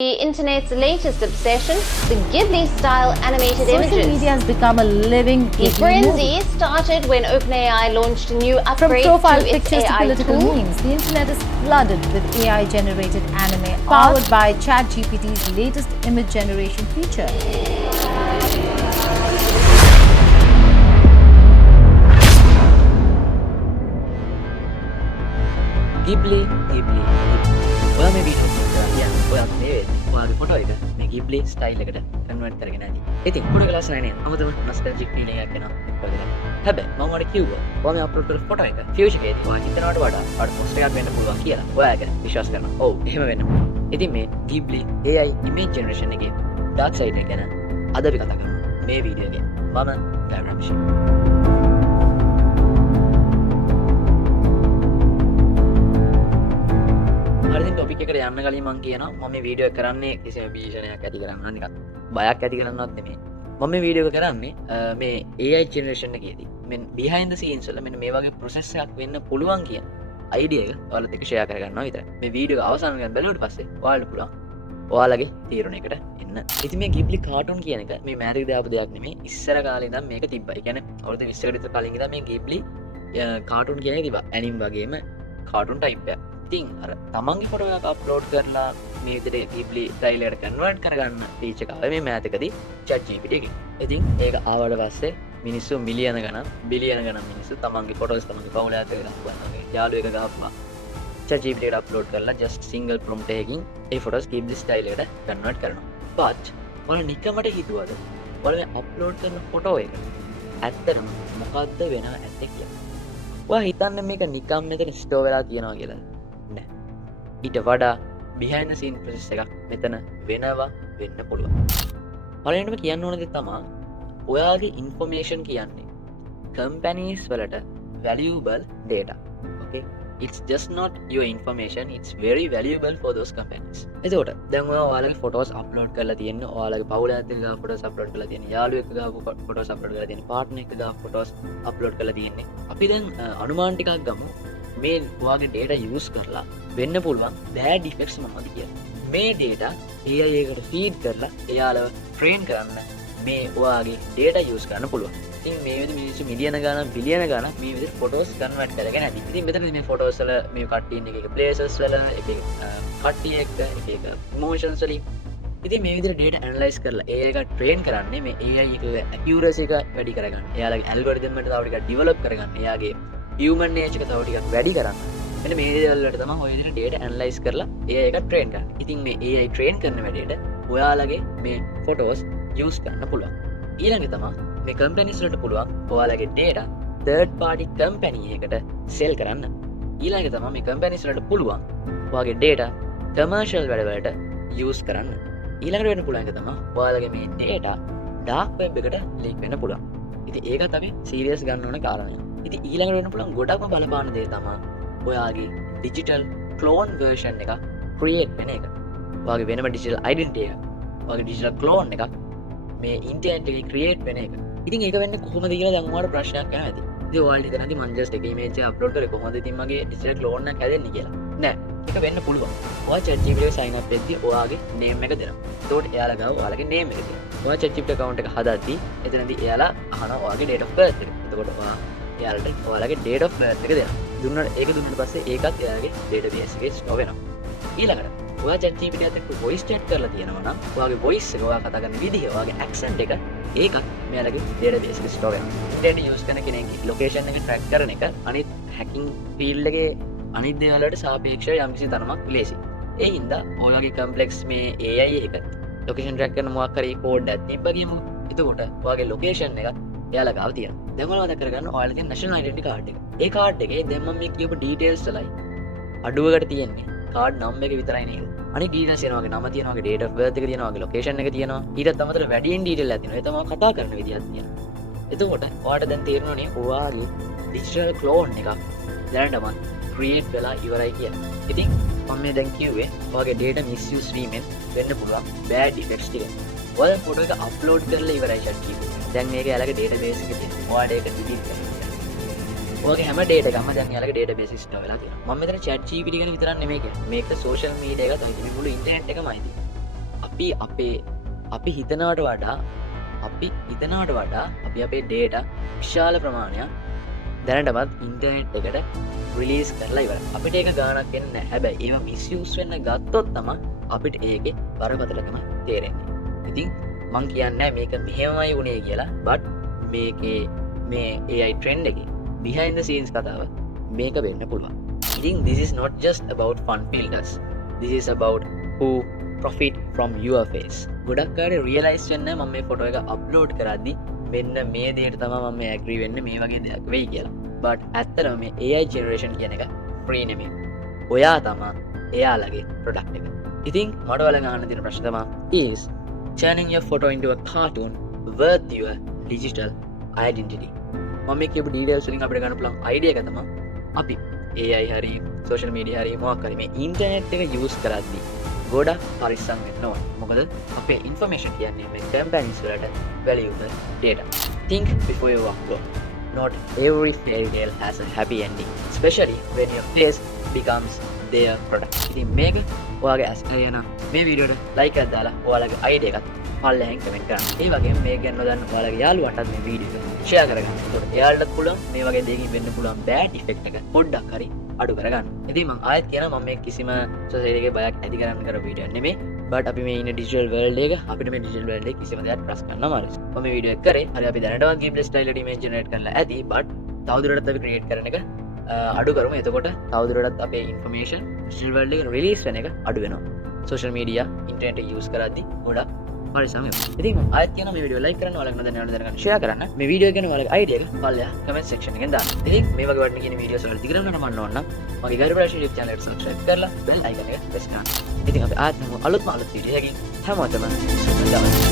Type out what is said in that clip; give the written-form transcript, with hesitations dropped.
The internet's latest obsession, the Ghibli-style animated Social images. media has become a living The Ghibli frenzy movie. started when OpenAI launched a new From upgrade profile to its pictures to AI political tool. memes, the internet is flooded with AI-generated anime powered by ChatGPT's latest image generation feature. Ghibli. ඔයා මේ video එක කරලා කියන්නේ ඔයාත් මේ වෙන්නේ ඔයාගේ photo එක මේ Ghibli ස්ටයිල් එකට කන්වර්ට් කරගෙන ඇති. ඉතින් පොඩ ක්ලාස් නෑ නේද? අමුතුම නොස්ටැල්ජික් ෆීලිං එකක් එනවා එක්කගෙන. හැබැයි මම ඔයාලට කිව්වා ඔයා මේ අප්ලෝඩ් කරපු ෆොටෝ එක ෆියුචර් එකේදී ඔයා හිතනවට වඩා ඔයාලට පෝස්ට් එකක් වෙන්න පුළුවන් කියලා ඔයාට විශ්වාස කරනවා. ඔව් එහෙම වෙන්න පුළුවන්. ඉතින් මේ Ghibli AI image generation එකේ ඩාර්ක් සයිඩ් එක ගැන අද අපි කතා කරමු මේ වීඩියෝ එකේ. මම ගාරාම්ෂි. ටොපික් එකට යන්න කලින් මම කියනවා මම මේ වීඩියෝ එක කරන්නේ කිසිම භීෂණයක් ඇති කරගන්න නිකන් බයක් ඇති කරගන්නවත් නෙමෙයි. මම මේ වීඩියෝ එක කරන්නේ මේ AI generation එකේදී මෙන්න behind the scenes වල මෙන්න මේ වගේ process එකක් වෙන්න පුළුවන් කියන idea එක ඔයාලත් එක්ක share කරගන්නවා විතරයි. මේ වීඩියෝ එක අවසන් වෙනකන් බැලුවට පස්සේ ඔයාලට පුළුවන් ඔයාලගේ තීරණයකට එන්න. ඉතින් මේ Ghibli cartoon කියන එක මේ මෑරික දාපු දෙයක් නෙමෙයි. ඉස්සර කාලේ ඉඳන් මේක තිබ්බා. ඒ කියන්නේ අවුරුදු 20කට විතර කලින් ඉඳන් මේ Ghibli cartoon කියන එක තිබ්බා. anime වගේම cartoon type එකක්. ඉතින් අර තමන්ගේ ෆොටෝ එකක් අප්ලෝඩ් කරලා මේ විදිහට Ghibli style එකට කන්වර්ට් කරගන්න ෆීචර් එක ආවේ මේ මෑතකදී ChatGPT එකෙන්. ඉතින් ඒක ආවට පස්සේ මිනිස්සු මිලියන ගණන් බිලියන ගණන් මිනිස්සු තමන්ගේ ෆොටෝස් තමන්ගේ පවුල ඇතුලේ දාපුවා. යාළුවෙක් ගහපුවා. ChatGPT එකට අප්ලෝඩ් කරලා just single prompt එකකින් ඒ ෆොටෝස් Ghibli style එකට කන්වර්ට් කරනවා. but ඔයාලා නිකමට හිතුවද ඔයාලා මේ අප්ලෝඩ් කරන ෆොටෝ එක ඇත්තටම මොකද්ද වෙනව ඇත්තේ කියලා? ඔයා හිතන්නේ මේක නිකම් මෙතන ස්ටෝර් වෙලා තියනවා කියලා? නෑ. ඊට වඩා behind the scene process එකක් මෙතන වෙනවා වෙන්න පුළුවන්. පළවෙනිම කියන්න ඕන දේ තමයි ඔයාගේ information කියන්නේ companies වලට valuable data. Okay? It's just not your information, it's very valuable for those companies. එතකොට දැන් ඔයාලගේ photos upload කරලා තියෙන, ඔයාලගේ පවුල ඇතුළේ ගාව photos upload කරලා තියෙන, යාළුවෙක් ගාව photos upload කරලා තියෙන, partner එක ගාව photos upload කරලා තියෙන්නේ. අපි දැන් අනුමාන ටිකක් ගමු. මේ ඔයාගේ data use කරලා වෙන්න පුළුවන් bad effects මොනවද කියලා. මේ data AI එකට feed කරලා එයාලව train කරන්න මේ ඔයාගේ data use කරන්න පුළුවන්. ඉතින් මේ විදිහට මිනිස්සු මිලියන ගණන් බිලියන ගණන් මේ විදිහට photos convert කරගෙන ඇති. ඉතින් මෙතන මේ photos වල මේ කට්ටිය එක එක places වල එක එක කට්ටිය එක එක emotions වලින් ඉතින් මේ විදිහට data analyze කරලා AI එක train කරන්නේ මේ AI එක accuracy එක වැඩි කරගන්න. එයාලගේ algorithm එකට තව ටිකක් develop කරගන්න. එයාගේ human nature එක තව ටිකක් වැඩි කරන්න. මෙන්න මේ දේවල් වලට තමයි ඔය විදිහට data analyze කරලා AI එක train කරන්නේ. ඉතින් මේ AI train කරන වැඩේට ඔයාලගේ මේ photos use කරන්න පුළුවන්. ඊළඟට තමයි මේ companies වලට පුළුවන් ඔයාලගේ data third party company එකකට sell කරන්න. ඊළඟට තමයි මේ companies වලට පුළුවන් ඔයාගේ data commercial වැඩවලට use කරන්න. ඊළඟට වෙන්න පුළුවන් එක තමයි ඔයාලගේ මේ data dark web එකට leak වෙන්න පුළුවන්. ඉතින් ඒකත් අපි serious ගන්න ඕන කාරණයක්. ඉතින් ඊළඟට වෙන්න පුළුවන් ගොඩක්ම බලපාන දේ තමයි ඔයාගේ digital clone version එක create වෙන එක. ඔයාගේ වෙනම digital identity එක, ඔයාගේ digital clone එකක් මේ internet එකේ create වෙන එක. ඉතින් ඒක වෙන්නේ කොහොමද කියලා දැන් ඔයාලට ප්‍රශ්නයක් එනවා ඇති. ඉතින් ඔයාලට හිතනවාද මම just එක image එක upload කරේ කොහොමද ඉතින් මගේ digital clone එක හැදෙන්නේ කියලා. නෑ. ඒක වෙන්න පුළුවන්. ඔයා ChatGPT එක sign up වෙද්දී ඔයාගේ name එක දෙනවා. ඒකට එයාලා ගාව ඔයාලගේ name එක දෙනවා. ඔයා ChatGPT account එක හදද්දී එතනදී එයාලා අහනවා ඔයාගේ date of birth එක. එතකොට ඔයා එයාලට ඔයාලගේ date of birth එක දෙනවා. ඒක දුන්නට පස්සේ ඒකත් එයාගේ database එකේ store වෙනවා. ඊළඟට ඔයා ChatGPT එකත් එක්ක voice chat කරලා තියෙනවා නම් ඔයාගේ voice එක ඔයා කතා කරන විදිහ ඔයාගේ accent එක ඒකත් මෙයාලගේ database එකේ store වෙනවා. internet use කරන කෙනෙක්ගේ location එක track කරන එක අනිත් hacking field එකේ අනිත් දේවල් වලට සාපේක්ෂව යම්කිසි තරමක් ලේසි. ඒ හින්දා ඔයාගේ complex මේ AI එක location track කරන මොකක් හරි code එකක් තිබ්බ කියමු. එතකොට ඔයාගේ location එක එයාලා ගාව තියෙනවා. දැන් ඔයාලා මතක කරගන්න ඔයාලා තියෙන national identity card එක. ඒ card එකේ දැන් මම මේ කියපු details වලයි අඩුවකට තියෙන්නේ card number එක විතරයි නේද? අනිත් details තියෙනවා වගේ නම තියෙනවා වගේ date of birth එක තියෙනවා වගේ location එක තියෙනවා. ඊටත් අමතරව වැඩියෙන් detail එකක් තියෙනවා. ඒ තමයි කතා කරන විදිහක් තියෙනවා. එතකොට ඔයාලට දැන් තේරෙනවනේ ඔයාගේ digital clone එකක් දැනටම create වෙලා ඉවරයි කියලා. ඉතින් මම මේ දැන් කිව්වේ ඔයාගේ data misuse වීමෙන් වෙන්න පුළුවන් bad effects ටික. ඔයාලා ෆොටෝ එක අප්ලෝඩ් කරලා ඉවරයි ChatGPT. දැන් මේක එයාලගේ database එකේ තියෙනවා. ඔයාලට ඒක delete කරන්න. ඔයාගේ හැම data එකක්ම දැන් එයාලගේ database එකේ store වෙලා තියෙනවා. මම මෙතන ChatGPT ගැන විතරක් නෙමෙයි කියන්නේ. මේක social media එක තමයි මුළු internet එකමයි තියෙන්නේ. අපි හිතනවට වඩා අපි අපේ ඩේට විශාල ප්‍රමාණයක් දැනටමත් ඉන්ටර්නෙට් එකට රිලීස් කරලා ඉවර. අපිට ඒක ගානක් එන්නේ නැහැ. හැබැයි ඒවා මිස්යූස් වෙන්න ගත්තොත් තමයි අපිට ඒකේ බරපතලකම තේරෙන්නේ. ඉතින් මං කියන්නේ මේක මෙහෙමයි වුණේ කියලා, but මේකේ මේ AI trend එකේ behind the scenes කතාව මේක වෙන්න පුළුවන්. ඉතින් this is not just about fun filters. This is about who profit from your face. ගොඩක් අය රියලයිස් වෙන්නේ මම මේ ෆොටෝ එක අප්ලෝඩ් කරද්දි මෙන්න මේ දෙයට තමයි මම ඇග්‍රී වෙන්නේ මේ වගේ දෙයක් වෙයි කියලා. but ඇත්තටම මේ AI generation කියන එක free නෙමෙයි. ඔයා තමයි එයාලගේ product එක. ඉතින් මට ඔයාලගෙන් අහන්න තියෙන ප්‍රශ්න තමයි is turning your photo into a cartoon worth your digital identity? මම මේ කියපු details වලින් අපිට ගන්න පුළුවන් idea එක තමයි අපි AI හරි social media හරි මොකක් හරි මේ internet එක use කරද්දී ගොඩක් පරිස්සම් වෙන්න ඕනේ. මොකද අපේ information කියන්නේ මේ companies වලට valuable data. Think before you upload. Not every fairy tale has a happy ending, especially when your face becomes their product. ඉතින් මේක ඔයාගේ ඇස්කරේ යන මේ වීඩියෝට like එකක් දාලා ඔයාලගේ idea එකත් පල්ලෙහෙන් කමෙන්ට් කරන්න. ඒ වගේම මේක ගැන නොදන්න ඔයාලගේ යාළුවන්ටත් මේ වීඩියෝ එක share කරගන්න. ඒකට එයාලටත් පුළුවන් මේ වගේ දෙයකින් වෙන්න පුළුවන් bad effect එක පොඩ්ඩක් හරි අඩු කරගන්න. ඉතින් මම ආයෙත් කියනවා මම මේ කිසිම සොසයිටි එකේ බයක් ඇති කරන්න කර වීඩියෝ නෙමෙයි. but අපි මේ ඉන්න digital world එක අපිට මේ digital world එකේ කිසිම දෙයක් trust කරන්න අමාරුයි. මම මේ වීඩියෝ එක කරේ හරි අපි දැනටවත් gameplay style එක image generate කරලා ඇති, but තවදුරටත් අපි create කරන එක අඩු කරමු. එතකොට තවදුරටත් අපේ information digital world එක release වෙන එක අඩු වෙනවා. social media internet එක use කරද්දී ගොඩක් පරිස්සම් වෙන්න. ඉතින් මම ආයෙත් කියනවා මේ වීඩියෝ like කරන්න, ඔයාලගේ දැනගන්න දැනගන්න share කරන්න. මේ වීඩියෝ ගැන ඔයාලගේ idea එක පල්ලෙහා comment section එකෙන් දාන්න. ඉතින් මේ වගේ වටින කියන වීඩියෝස් වල දිගටම ගන්න මන්න ඕන නම් මගේ ගාරිප්‍රාශ YouTube channel එකට subscribe කරලා bell icon එක press කරන්න. ඉතින් අපි ආයෙත් අලුත් වීඩියෝ එකකින් හැමෝටම සුබ දවසක්.